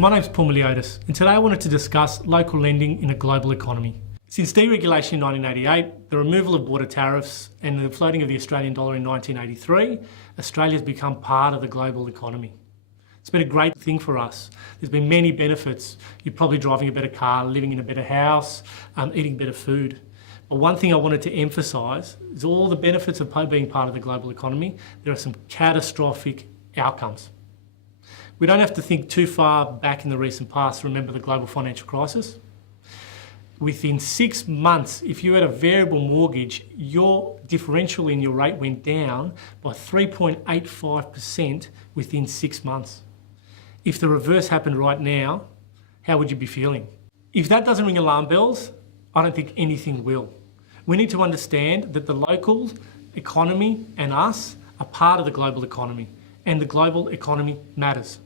My name's Myliotis, and today I wanted to discuss local lending in a global economy. Since deregulation in 1988, the removal of border tariffs and the floating of the Australian dollar in 1983, Australia's become part of the global economy. It's been a great thing for us. There's been many benefits. You're probably driving a better car, living in a better house, eating better food. But one thing I wanted to emphasise is all the benefits of being part of the global economy. There are some catastrophic outcomes. We don't have to think too far back in the recent past to remember the global financial crisis. Within 6 months, if you had a variable mortgage, your differential in your rate went down by 3.85% within 6 months. If the reverse happened right now, how would you be feeling? If that doesn't ring alarm bells, I don't think anything will. We need to understand that the local economy and us are part of the global economy, and the global economy matters.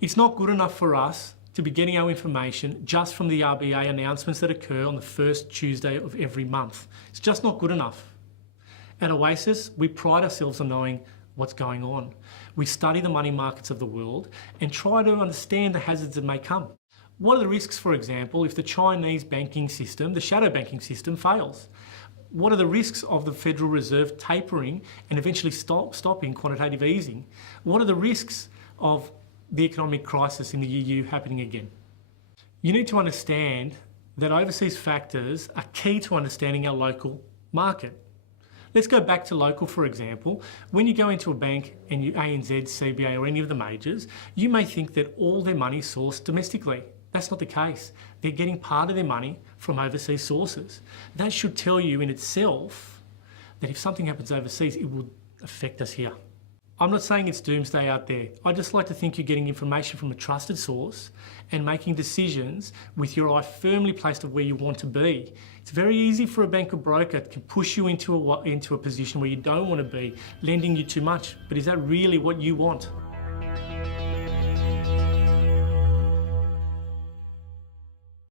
It's not good enough for us to be getting our information just from the RBA announcements that occur on the first Tuesday of every month. It's just not good enough. At Oasis, we pride ourselves on knowing what's going on. We study the money markets of the world and try to understand the hazards that may come. What are the risks, for example, if the Chinese banking system, the shadow banking system, fails? What are the risks of the Federal Reserve tapering and eventually stopping quantitative easing? What are the risks of the economic crisis in the EU happening again? You need to understand that overseas factors are key to understanding our local market. Let's go back to local, for example. When you go into a bank and you ANZ, CBA or any of the majors, you may think that all their money is sourced domestically. That's not the case. They're getting part of their money from overseas sources. That should tell you in itself that if something happens overseas, it will affect us here. I'm not saying it's doomsday out there. I just like to think you're getting information from a trusted source and making decisions with your eye firmly placed of where you want to be. It's very easy for a bank or broker to push you into a position where you don't want to be, lending you too much. But is that really what you want?